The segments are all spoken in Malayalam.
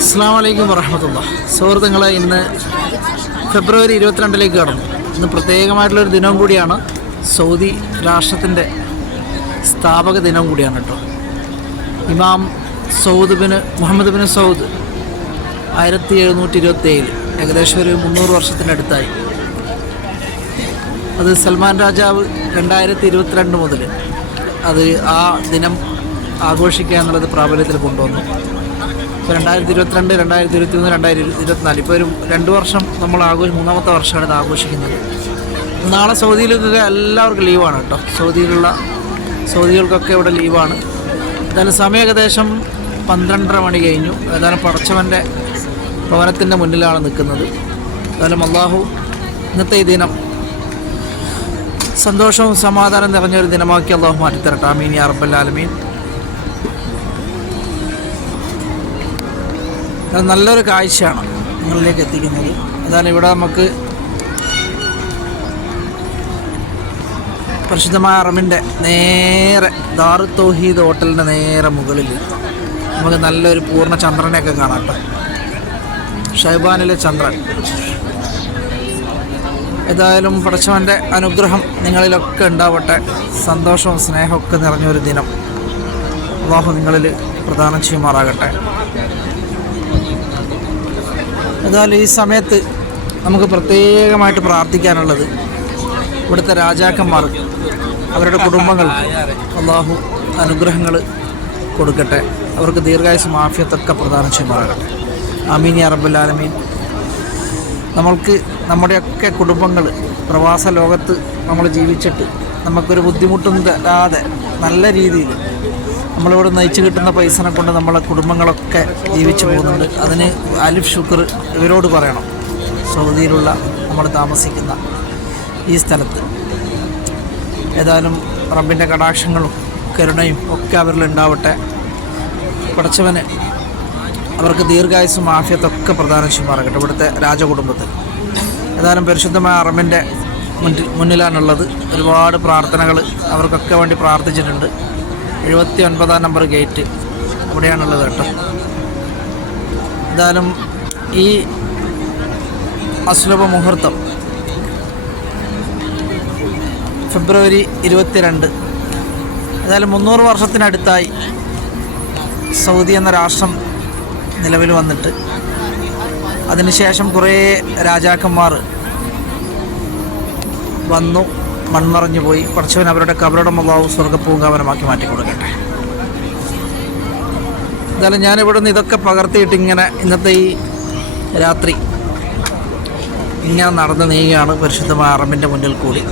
അസ്സാം വലൈക്കും വറഹമത്തുള്ള ഇന്ന് ഫെബ്രുവരി ഇരുപത്തിരണ്ടിലേക്ക് കടന്നു. ഇന്ന് പ്രത്യേകമായിട്ടുള്ളൊരു ദിനവും കൂടിയാണ്. സൗദി രാഷ്ട്രത്തിന്റെ സ്ഥാപക ദിനവും കൂടിയാണ് കേട്ടോ. ഇമാം Saud bin Muhammad bin Saud ആയിരത്തി എഴുന്നൂറ്റി ഇരുപത്തി ഏഴിൽ ഏകദേശം ഒരു മുന്നൂറ് വർഷത്തിന്റെ അടുത്തായി. അത് സൽമാൻ രാജാവ് രണ്ടായിരത്തി ഇരുപത്തിരണ്ട് മുതൽ അത് ആ ദിനം ആഘോഷിക്കുക എന്നുള്ളത് പ്രാബല്യത്തിൽ കൊണ്ടുവന്നു. ഇപ്പോൾ രണ്ടായിരത്തി ഇരുപത്തിരണ്ട് രണ്ടായിരത്തി ഇരുപത്തി മൂന്ന് രണ്ടായിരത്തി ഇരുപത്തിനാല് ഇപ്പോൾ ഒരു രണ്ട് വർഷം നമ്മൾ ആഘോഷം മൂന്നാമത്തെ വർഷമാണ് ഇത് ആഘോഷിക്കുന്നത്. നാളെ സൗദിയിലൊക്കെ എല്ലാവർക്കും ലീവാണ് കേട്ടോ. സൗദിയിലുള്ള സൗദികൾക്കൊക്കെ ഇവിടെ ലീവാണ്. എന്തായാലും സമയം ഏകദേശം പന്ത്രണ്ടര മണി കഴിഞ്ഞു. ഏതായാലും പടച്ചവന്റെ ഭവനത്തിന്റെ മുന്നിലാണ് നിൽക്കുന്നത്. ഏതായാലും അള്ളാഹു ഇന്നത്തെ ഈ ദിനം സന്തോഷവും സമാധാനം നിറഞ്ഞൊരു ദിനമാക്കി അള്ളാഹു മാറ്റിത്തരട്ടെ. ആമീൻ യാ അത് നല്ലൊരു കാഴ്ചയാണ് നിങ്ങളിലേക്ക് എത്തിക്കുന്നത്. അതാണ് ഇവിടെ നമുക്ക് പരിശുദ്ധമായ അറമിന്റെ നേരെ ദാറു തോഹീദ് ഹോട്ടലിന്റെ നേരെ മുകളിൽ നമുക്ക് നല്ലൊരു പൂർണ ചന്ദ്രനെയൊക്കെ കാണാം കേട്ടോ. ഷൈബാനിലെ ചന്ദ്രൻ. ഏതായാലും പടച്ചവന്റെ അനുഗ്രഹം നിങ്ങളിലൊക്കെ ഉണ്ടാവട്ടെ. സന്തോഷവും സ്നേഹമൊക്കെ നിറഞ്ഞൊരു ദിനം. അള്ളാഹു നിങ്ങളിൽ പ്രദാനം ചെയ്യുമാറാകട്ടെ. ഏതായാലും ഈ സമയത്ത് നമുക്ക് പ്രത്യേകമായിട്ട് പ്രാർത്ഥിക്കാനുള്ളത് ഇവിടുത്തെ രാജാക്കന്മാർ അവരുടെ കുടുംബങ്ങൾ അള്ളാഹു അനുഗ്രഹങ്ങൾ കൊടുക്കട്ടെ. അവർക്ക് ദീർഘായുസ് മാഫിയത്തൊക്കെ പ്രധാനം ചെയ്യുമാറാകട്ടെ അമീൻ അറബുല്ലാലമീൻ നമ്മൾക്ക് നമ്മുടെയൊക്കെ കുടുംബങ്ങൾ പ്രവാസ ലോകത്ത് നമ്മൾ ജീവിച്ചിട്ട് നമുക്കൊരു ബുദ്ധിമുട്ടും തരാതെ നല്ല രീതിയിൽ നമ്മളിവിടെ നയിച്ചു കിട്ടുന്ന പൈസനെ കൊണ്ട് നമ്മളെ കുടുംബങ്ങളൊക്കെ ജീവിച്ചു പോകുന്നുണ്ട്. അതിന് അലിഫ് ഷുക്കർ ഇവരോട് പറയണം. സൗദിയിലുള്ള നമ്മൾ താമസിക്കുന്ന ഈ സ്ഥലത്ത്. ഏതായാലും റബ്ബിന്റെ കടാക്ഷങ്ങളും കരുണയും ഒക്കെ അവരിൽ ഉണ്ടാവട്ടെ. പടച്ചവന് അവർക്ക് ദീർഘായുസും ആഫിയത്തൊക്കെ പ്രദാനം ചെയ്യുമാറാകട്ടെ ഇവിടുത്തെ രാജകുടുംബത്തിൽ. ഏതായാലും പരിശുദ്ധമായ അറബിന്റെ മുന്നിൽ മുന്നിലാണുള്ളത്. ഒരുപാട് പ്രാർത്ഥനകൾ അവർക്കൊക്കെ വേണ്ടി പ്രാർത്ഥിച്ചിട്ടുണ്ട്. എഴുപത്തി ഒൻപതാം നമ്പർ ഗേറ്റ് അവിടെയാണുള്ളത് കേട്ടോ. എന്തായാലും ഈ അസുലഭ മുഹൂർത്തം ഫെബ്രുവരി ഇരുപത്തിരണ്ട്. ഏതായാലും മുന്നൂറ് വർഷത്തിനടുത്തായി സൗദി എന്ന രാഷ്ട്രം നിലവിൽ വന്നിട്ട് അതിനുശേഷം കുറേ രാജാക്കന്മാർ വന്നു. മൺമറഞ്ഞു പോയി. പഠിച്ചവൻ അവരുടെ കബറുടെ മുഖാവും സ്വർഗപ്പൂങ്കാവനമാക്കി മാറ്റി കൊടുക്കട്ടെ. എന്തായാലും ഞാനിവിടെ നിന്ന് ഇതൊക്കെ പകർത്തിയിട്ട് ഇങ്ങനെ ഇന്നത്തെ ഈ രാത്രി ഇങ്ങനെ നടന്ന് നീങ്ങുകയാണ് പരിശുദ്ധമായ അറമ്പിന്റെ മുന്നിൽ കൂടി.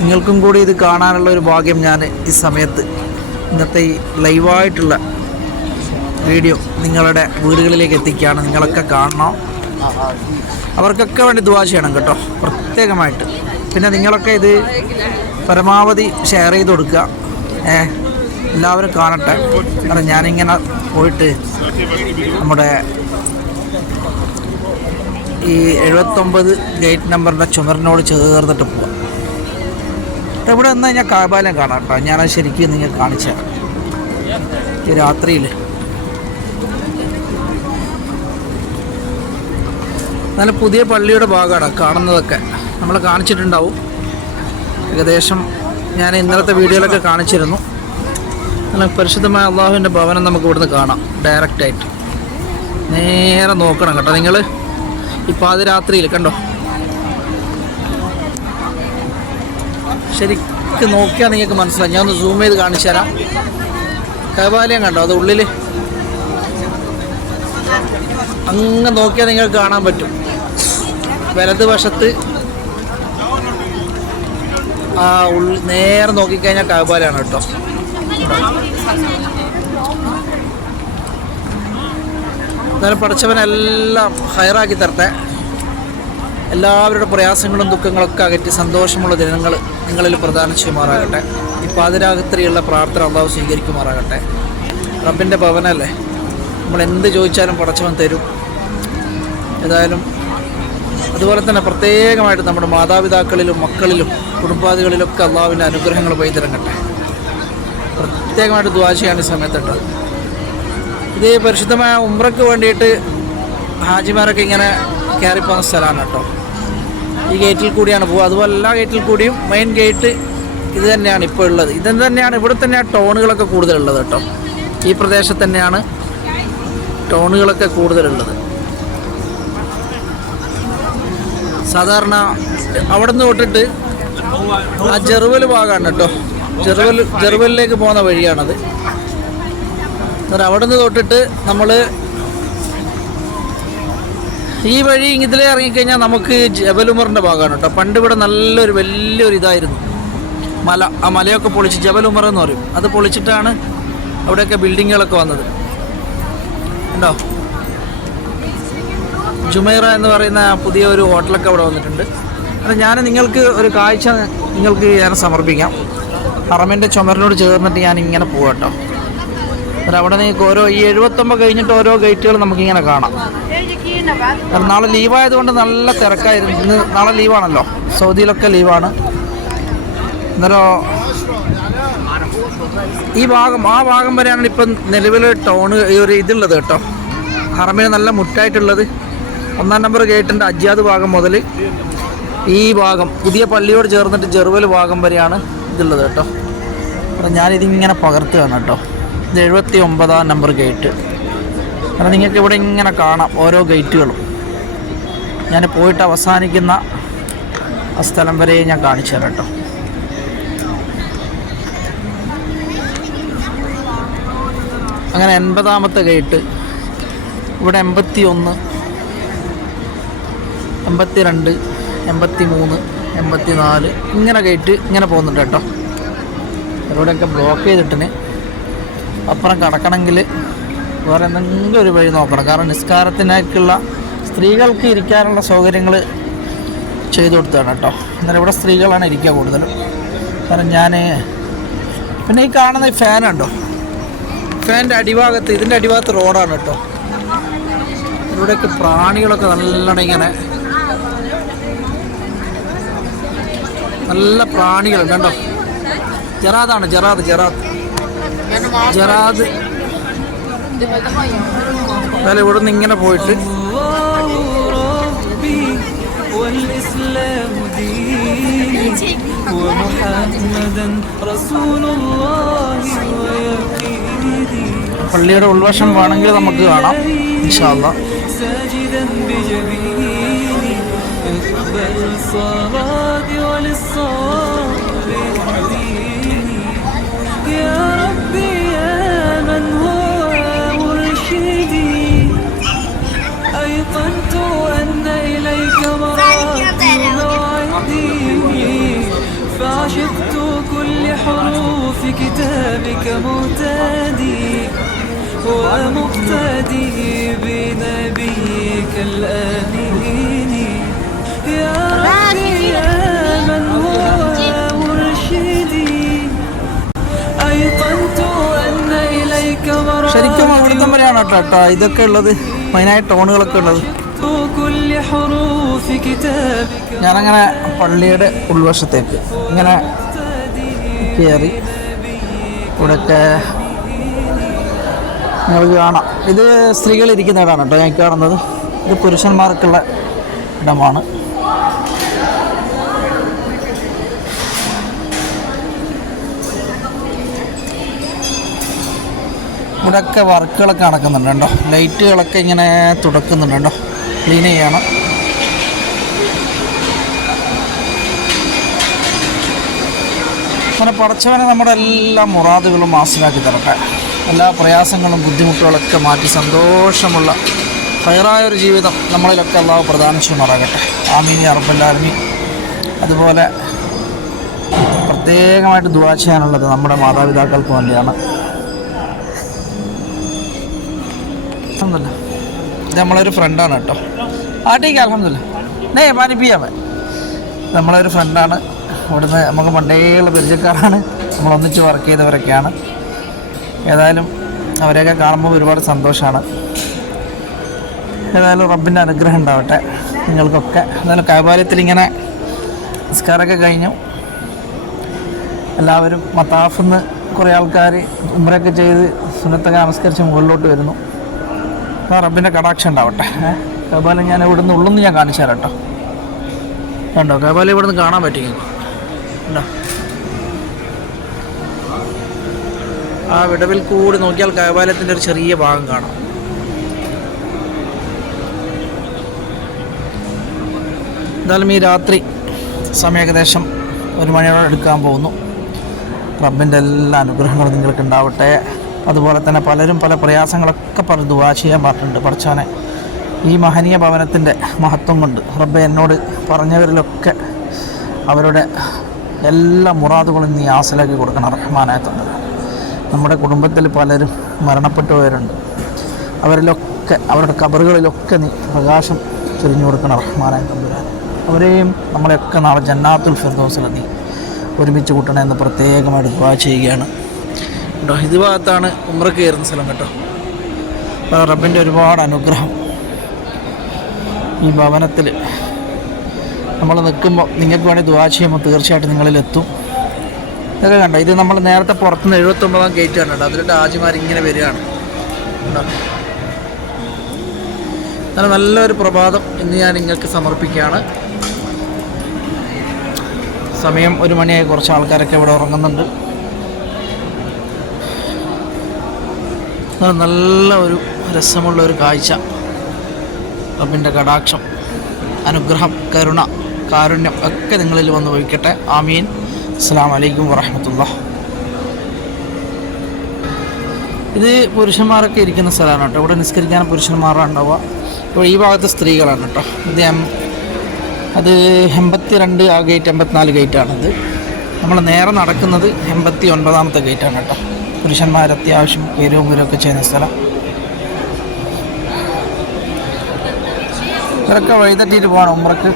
നിങ്ങൾക്കും കൂടി ഇത് കാണാനുള്ള ഒരു ഭാഗ്യം ഞാൻ ഈ സമയത്ത് ഇന്നത്തെ ഈ ലൈവായിട്ടുള്ള വീഡിയോ നിങ്ങളുടെ വീടുകളിലേക്ക് എത്തിക്കുകയാണ്. നിങ്ങളൊക്കെ കാണണം. അവർക്കൊക്കെ വേണ്ടി ദുവാ ചെയ്യണം കേട്ടോ. പ്രത്യേകമായിട്ട്. പിന്നെ നിങ്ങളൊക്കെ ഇത് പരമാവധി ഷെയർ ചെയ്ത് കൊടുക്കുക. ഏ എല്ലാവരും കാണട്ടെ. കാരണം ഞാനിങ്ങനെ പോയിട്ട് നമ്മുടെ ഈ എഴുപത്തൊമ്പത് ഗേറ്റ് നമ്പറിന്റെ ചുമരിനോട് ചേർന്നിട്ട് പോവാം. ഇവിടെ വന്നാൽ ഞാൻ കാബാലം കാണാം കേട്ടോ. ഞാനത് ശരിക്കും നിങ്ങൾ കാണിച്ചു. ഈ രാത്രിയിൽ നല്ല പുതിയ പള്ളിയുടെ ഭാഗമാണ് കാണുന്നതൊക്കെ. നമ്മൾ കാണിച്ചിട്ടുണ്ടാവും. ഏകദേശം ഞാൻ ഇന്നലത്തെ വീഡിയോയിലൊക്കെ കാണിച്ചിരുന്നു. നല്ല പരിശുദ്ധമായ അള്ളാഹുവിന്റെ ഭവനം നമുക്ക് ഇവിടുന്ന് കാണാം ഡയറക്റ്റായിട്ട് നേരെ നോക്കണം കേട്ടോ. നിങ്ങൾ ഈ പാതിരാത്രിയിൽ കണ്ടോ? ശരിക്കും നോക്കിയാൽ നിങ്ങൾക്ക് മനസ്സിലായി ഞാൻ ഒന്ന് സൂം ചെയ്ത് കാണിച്ചു തരാം. കൈവാലയം കണ്ടോ? അത് ഉള്ളിൽ അങ്ങ് നോക്കിയാൽ നിങ്ങൾക്ക് കാണാൻ പറ്റും. വലതുവശത്ത് ആ ഉള്ളി നേരെ നോക്കിക്കഴിഞ്ഞാൽ കാബാലാണ് കേട്ടോ. എന്നാലും പഠിച്ചവനെല്ലാം ഹയറാക്കി തരട്ടെ. എല്ലാവരുടെ പ്രയാസങ്ങളും ദുഃഖങ്ങളൊക്കെ അകറ്റി സന്തോഷമുള്ള ദിനങ്ങൾ നിങ്ങളിൽ പ്രദാനം ചെയ്യുമാറാകട്ടെ. ഈ പാതിരാത്രിയുള്ള പ്രാർത്ഥന അള്ളാഹു സ്വീകരിക്കുമാറാകട്ടെ. റബ്ബിന്റെ ഭവനല്ലേ? നമ്മൾ എന്ത് ചോദിച്ചാലും പടച്ചവൻ തരും. ഏതായാലും അതുപോലെ തന്നെ പ്രത്യേകമായിട്ട് നമ്മുടെ മാതാപിതാക്കളിലും മക്കളിലും കുടുംബാദികളിലൊക്കെ അള്ളാവിന്റെ അനുഗ്രഹങ്ങൾ പെയ്തിറങ്ങട്ടെ പ്രത്യേകമായിട്ട് ദ്വാശയാണ് ഈ സമയത്തുണ്ട്. ഇത് പരിശുദ്ധമായ ഉംറയ്ക്ക് വേണ്ടിയിട്ട് ഹാജിമാരൊക്കെ ഇങ്ങനെ കയറി പോകുന്ന സ്ഥലമാണ് കേട്ടോ. ഈ ഗേറ്റിൽ കൂടിയാണ് പോകുക അതുപോലെ എല്ലാ ഗേറ്റിൽ കൂടിയും മെയിൻ ഗേറ്റ് ഇത് തന്നെയാണ് ഇപ്പോൾ ഉള്ളത്. ഇത് തന്നെയാണ് ഇവിടെ തന്നെയാണ് ടൗണുകളൊക്കെ കൂടുതലുള്ളത് കേട്ടോ. ഈ പ്രദേശത്ത് തന്നെയാണ് ടോണുകളൊക്കെ കൂടുതലുള്ളത്. സാധാരണ അവിടെ നിന്ന് തൊട്ടിട്ട് ആ ചെറുവൽ ഭാഗമാണ് കേട്ടോ. ചെറുവൽ ചെറുവലിലേക്ക് പോകുന്ന വഴിയാണത്. അന്നേരം അവിടെ നിന്ന് തൊട്ടിട്ട് നമ്മൾ ഈ വഴി ഇങ്ങനെ ഇറങ്ങിക്കഴിഞ്ഞാൽ നമുക്ക് ജബലുമറിന്റെ ഭാഗമാണ് കേട്ടോ. പണ്ട് ഇവിടെ നല്ലൊരു വലിയൊരു ഇതായിരുന്നു. മല ആ മലയൊക്കെ പൊളിച്ച് ജബലുമർ എന്ന് പറയും. അത് പൊളിച്ചിട്ടാണ് അവിടെയൊക്കെ ബിൽഡിങ്ങുകളൊക്കെ വന്നത്. ഉണ്ടോ ജുമൈറ എന്ന് പറയുന്ന പുതിയ ഒരു ഹോട്ടലൊക്കെ അവിടെ വന്നിട്ടുണ്ട്. അത് ഞാൻ നിങ്ങൾക്ക് ഒരു കാഴ്ച നിങ്ങൾക്ക് ഞാൻ സമർപ്പിക്കാം. ഹറമിന്റെ ചുമരിനോട് ചേർന്നിട്ട് ഞാൻ ഇങ്ങനെ പോകാം കേട്ടോ അവിടെ നിങ്ങൾക്ക് ഓരോ ഈ എഴുപത്തൊമ്പത് കഴിഞ്ഞിട്ട് ഓരോ ഗേറ്റുകൾ നമുക്കിങ്ങനെ കാണാം. നാളെ ലീവായതുകൊണ്ട് നല്ല തിരക്കായിരുന്നു. ഇന്ന് നാളെ ലീവാണല്ലോ സൗദിയിലൊക്കെ ലീവാണ് എന്നാലോ ഈ ഭാഗം ആ ഭാഗം വരെയാണ് ഇപ്പം നിലവിലെ ടൗൺ ഈ ഒരു ഇതുള്ളത് കേട്ടോ. ഹറമിന് നല്ല മുറ്റായിട്ടുള്ളത് ഒന്നാം നമ്പർ ഗേറ്റിന്റെ അജ്യാദ് ഭാഗം മുതൽ ഈ ഭാഗം പുതിയ പള്ളിയോട് ചേർന്നിട്ട് ചെറുവൽ ഭാഗം വരെയാണ് ഇതുള്ളത് കേട്ടോ. അപ്പം ഞാനിതിങ്ങനെ പകർത്തുകയാണ് കേട്ടോ. ഇത് എഴുപത്തി ഒമ്പതാം നമ്പർ ഗേറ്റ് കാരണം നിങ്ങൾക്ക് ഇവിടെ ഇങ്ങനെ കാണാം ഓരോ ഗേറ്റുകളും ഞാൻ പോയിട്ട് അവസാനിക്കുന്ന ആ സ്ഥലം വരെ ഞാൻ കാണിച്ചു തരാം കേട്ടോ. അങ്ങനെ എൺപതാമത്തെ ഗേറ്റ് ഇവിടെ എൺപത്തി ഒന്ന് എൺപത്തി രണ്ട് എൺപത്തി മൂന്ന് എൺപത്തി നാല് ഇങ്ങനെ കയറ്റ് ഇങ്ങനെ പോകുന്നുണ്ട് കേട്ടോ. ഇവിടെയൊക്കെ ബ്ലോക്ക് ചെയ്തിട്ടിന്. അപ്പുറം കടക്കണമെങ്കിൽ വേറെ എന്തെങ്കിലും ഒരു വഴി നോക്കണം. കാരണം നിസ്കാരത്തിനേക്കുള്ള സ്ത്രീകൾക്ക് ഇരിക്കാനുള്ള സൗകര്യങ്ങൾ ചെയ്തു കൊടുത്തതാണ് കേട്ടോ. എന്നാലും ഇവിടെ സ്ത്രീകളാണ് ഇരിക്കുക കൂടുതലും. കാരണം ഞാൻ പിന്നെ ഈ കാണുന്ന ഈ ഫാനുണ്ടോ ഫാന്റെ അടിഭാഗത്ത് ഇതിന്റെ അടിഭാഗത്ത് റോഡാണ് കേട്ടോ. ഇവിടെയൊക്കെ പ്രാണികളൊക്കെ നല്ലോണം ഇങ്ങനെ നല്ല പ്രാണികൾ കേട്ടോ ജറാദാണ് ജറാദ് ജറാദ്. ജറാദ്. അതായത് ഇവിടെ നിന്ന് ഇങ്ങനെ പോയിട്ട്. പള്ളിയുടെ ഉൾവശം വേണമെങ്കിൽ നമുക്ക് കാണാം ഇൻഷാല്ല اقبل صلاتي وللصابر ديني يا ربي يا من هو مرشدي. أيقنت أن إليك مراد وعدي فعشقت كل حروف كتابك مهتدي. ومقتدي بنبيك الآمين. ടോണാണ് കേട്ടോ ഇതൊക്കെ ഉള്ളത് മെയിനായ ടോണുകളൊക്കെ ഉള്ളത്. ഞാനങ്ങനെ പള്ളിയുടെ ഉൾവശത്തേക്ക് ഇങ്ങനെ കയറി ഇവിടെയൊക്കെ നിങ്ങൾക്ക് കാണാം. ഇത് സ്ത്രീകൾ ഇരിക്കുന്ന ഇടമാണ് കേട്ടോ ഞാൻ കാണുന്നത്. ഇത് പുരുഷന്മാർക്കുള്ള ഇടമാണ്. ഇവിടെയൊക്കെ വർക്കുകളൊക്കെ നടക്കുന്നുണ്ട് കേട്ടോ ലൈറ്റുകളൊക്കെ ഇങ്ങനെ തുടക്കുന്നുണ്ട് കേട്ടോ ക്ലീൻ ചെയ്യണം. അങ്ങനെ പടച്ചവനെ നമ്മുടെ എല്ലാ മുറാദുകളും മാസിലാക്കി തരട്ടെ. എല്ലാ പ്രയാസങ്ങളും ബുദ്ധിമുട്ടുകളൊക്കെ മാറ്റി സന്തോഷമുള്ള ഫയറായ ഒരു ജീവിതം നമ്മളിലൊക്കെ അള്ളാഹു പ്രദാനം ചെയ്യുമാറാകട്ടെ ആമീനി അറബല്ലാർമി അതുപോലെ പ്രത്യേകമായിട്ട് ദുവാ ചെയ്യാനുള്ളത് നമ്മുടെ മാതാപിതാക്കൾക്ക് വേണ്ടിയാണ്. നമ്മളൊരു ഫ്രണ്ടാണ് കേട്ടോ. ആ ടീക്ക് അലഹമില്ല നേ പാനിപ്പിയാമേ നമ്മളൊരു ഫ്രണ്ടാണ് ഇവിടുന്ന് നമുക്ക് പണ്ടേയുള്ള പരിചയക്കാരാണ്. നമ്മൾ ഒന്നിച്ച് വർക്ക് ചെയ്തവരൊക്കെയാണ്. ഏതായാലും അവരെയൊക്കെ കാണുമ്പോൾ ഒരുപാട് സന്തോഷമാണ് ഏതായാലും റബ്ബിന്റെ അനുഗ്രഹം ഉണ്ടാവട്ടെ നിങ്ങൾക്കൊക്കെ. എന്നാലും കൈബാലയത്തിൽ ഇങ്ങനെ നിസ്കാരമൊക്കെ കഴിഞ്ഞു. എല്ലാവരും മത്താഫിന്ന് കുറേ ആൾക്കാർ ഉമ്രയൊക്കെ ചെയ്ത് സുനത്തൊക്കെ നമസ്കരിച്ച് മുകളിലോട്ട് വരുന്നു. റബ്ബിന്റെ കടാക്ഷം ഉണ്ടാവട്ടെ? കബാല ഞാൻ നിന്ന് ഉള്ളു ഞാൻ കാണിച്ചു തരാം കേട്ടോ. കണ്ടോ? കബാല നിന്ന് കാണാൻ പറ്റും കണ്ടോ? ആ വിടവിൽ കൂടി നോക്കിയാൽ കബാലത്തിന്റെ ഒരു ചെറിയ ഭാഗം കാണാം. എന്തായാലും ഈ രാത്രി സമയം ഏകദേശം ഒരു മണിയോടെ എടുക്കാൻ പോകുന്നു. റബ്ബിന്റെ എല്ലാ അനുഗ്രഹങ്ങളും നിങ്ങൾക്ക് ഉണ്ടാവട്ടെ അതുപോലെ തന്നെ പലരും പല പ്രയാസങ്ങളൊക്കെ പറഞ്ഞ് ദുവാ ചെയ്യാൻ പറഞ്ഞിട്ടുണ്ട് പഠിച്ചാനെ. ഈ മഹനീയ ഭവനത്തിന്റെ മഹത്വം കൊണ്ട് റബ്ബെ എന്നോട് പറഞ്ഞവരിലൊക്കെ അവരുടെ എല്ലാ മുറാദുകളും നീ ആസലാക്കി കൊടുക്കണം റഹ്മാനായ നമ്മുടെ കുടുംബത്തിൽ പലരും മരണപ്പെട്ടു പോയവരുണ്ട്. അവരിലൊക്കെ അവരുടെ കബറുകളിലൊക്കെ നീ പ്രകാശം ചൊരിഞ്ഞു കൊടുക്കണം റഹ്മാനായ തമ്പുരാൻ അവരെയും നമ്മളെയൊക്കെ നാളെ ജന്നാത്തുൽ ഫിർദോസിൽ നീ ഒരുമിച്ച് കൂട്ടണമെന്ന് പ്രത്യേകമായിട്ട് ദുആ ചെയ്യുകയാണ്. കേട്ടോ ഇത് ഭാഗത്താണ് ഉമ്രക്ക് കയറുന്ന സ്ഥലം കേട്ടോ. അപ്പോൾ റബ്ബിന്റെ ഒരുപാട് അനുഗ്രഹം ഈ ഭവനത്തിൽ നമ്മൾ നിൽക്കുമ്പോൾ നിങ്ങൾക്ക് വേണ്ടി ദുവാ ചെയ്യുമ്പോൾ തീർച്ചയായിട്ടും നിങ്ങളിലെത്തും ഇതൊക്കെ കണ്ടോ? ഇത് നമ്മൾ നേരത്തെ പുറത്തുനിന്ന് എഴുപത്തൊമ്പതാം ഗേറ്റ് കണ്ടോ അതിലിട്ട് ആജിമാർ ഇങ്ങനെ വരികയാണ്. അങ്ങനെ നല്ലൊരു പ്രഭാതം ഇന്ന് ഞാൻ നിങ്ങൾക്ക് സമർപ്പിക്കുകയാണ്. സമയം ഒരു മണിയായി കുറച്ച് ആൾക്കാരൊക്കെ ഇവിടെ ഉറങ്ങുന്നുണ്ട്. നല്ല ഒരു രസമുള്ള ഒരു കാഴ്ച. റബ്ബിന്റെ കടാക്ഷം അനുഗ്രഹം കരുണ കാരുണ്യം ഒക്കെ നിങ്ങളിൽ വന്ന് വഹിക്കട്ടെ ആമീൻ. അസ്സാം വലൈക്കും വറഹമത്തുള്ള ഇത് പുരുഷന്മാരൊക്കെ ഇരിക്കുന്ന സ്ഥലമാണ് കേട്ടോ. ഇവിടെ നിസ്കരിക്കാൻ പുരുഷന്മാരാണ് ഉണ്ടാവുക ഇപ്പോൾ ഈ ഭാഗത്ത് സ്ത്രീകളാണ് കേട്ടോ. ഇത് എം അത് എൺപത്തി രണ്ട് ആ ഗേറ്റ് എൺപത്തിനാല് ഗേറ്റാണിത് നമ്മൾ നേരെ നടക്കുന്നത് എൺപത്തി ഒൻപതാമത്തെ ഗേറ്റാണ് കേട്ടോ. പുരുഷന്മാർ അത്യാവശ്യം പേരും ഒക്കെ ചെയ്യുന്ന സ്ഥലം. ഇവരൊക്കെ വഴിതെറ്റിയിട്ട് പോകണം ഉമ്രക്ക്.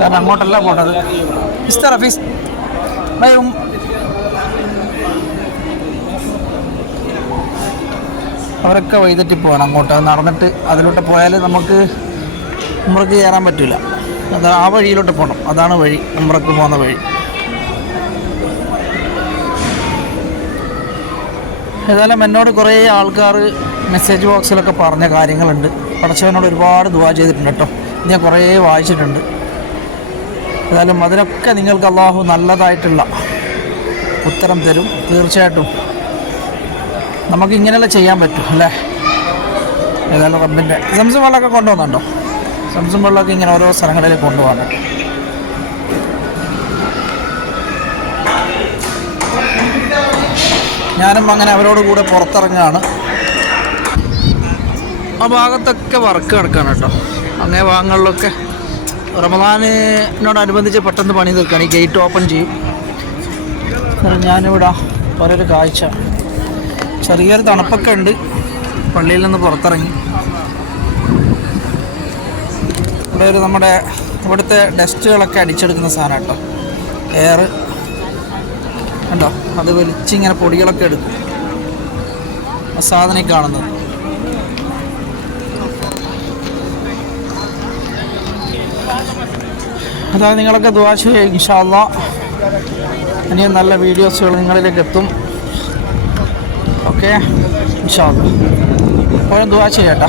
കാരണം അങ്ങോട്ടല്ല പോണത്. മിസ്റ്റർ റഫീസ് ബൈ ഉം. അവരൊക്കെ വഴിതെറ്റി പോകണം അങ്ങോട്ട്. നടന്നിട്ട് അതിലോട്ട് പോയാൽ നമുക്ക് ഉമ്രക്ക് കയറാൻ പറ്റില്ല അത് ആ വഴിയിലോട്ട് പോകണം അതാണ് വഴി. ഉമ്രക്ക് പോകുന്ന വഴി. ഏതായാലും എന്നോട് കുറേ ആൾക്കാർ മെസ്സേജ് ബോക്സിലൊക്കെ പറഞ്ഞ കാര്യങ്ങളുണ്ട്. പടച്ചവനോട് ഒരുപാട് ദുവാ ചെയ്തിട്ടുണ്ട് കേട്ടോ. ഞാൻ കുറേ വായിച്ചിട്ടുണ്ട്. ഏതായാലും അതിനൊക്കെ നിങ്ങൾക്ക് അള്ളാഹു നല്ലതായിട്ടുള്ള ഉത്തരം തരും. തീർച്ചയായിട്ടും നമുക്ക് ഇങ്ങനെയല്ല ചെയ്യാൻ പറ്റും അല്ലേ? ഏതായാലും റബ്ബിന്റെ സംസം വെള്ളമൊക്കെ കൊണ്ടുവന്നുണ്ടോ സംസം വെള്ളമൊക്കെ ഇങ്ങനെ ഓരോ സ്ഥലങ്ങളിലേക്ക് കൊണ്ടുപോകാൻ ഞാനും അങ്ങനെ അവരോട് കൂടെ പുറത്തിറങ്ങുകയാണ്. ആ ഭാഗത്തൊക്കെ വർക്ക് കിടക്കാണ് കേട്ടോ. അങ്ങനെ ഭാഗങ്ങളിലൊക്കെ റമദാനിനോടനുബന്ധിച്ച് പെട്ടെന്ന് പണി തീർക്കുകയാണ് ഈ ഗേറ്റ് ഓപ്പൺ ചെയ്യും. ഞാനിവിടെ ഓരോരു കാഴ്ച. ചെറിയൊരു തണുപ്പൊക്കെ ഉണ്ട്. പള്ളിയിൽ നിന്ന് പുറത്തിറങ്ങി. ഇവിടെ ഒരു നമ്മുടെ ഇവിടുത്തെ ഡസ്റ്റുകളൊക്കെ അടിച്ചെടുക്കുന്ന സാധനം കേട്ടോ. എയർ കണ്ടോ? അത് വലിച്ചിങ്ങനെ പൊടികളൊക്കെ എടുക്കും. ആ സാധനം കാണുന്നത്. അതായത് നിങ്ങളൊക്കെ ദുവാശ ഇൻഷാല്ല ഇനിയും നല്ല വീഡിയോസുകൾ നിങ്ങളിലേക്ക് എത്തും. ഓക്കെ? ഇൻഷാല്ല എപ്പോഴും ദുവാ ചെയ്യട്ടാ.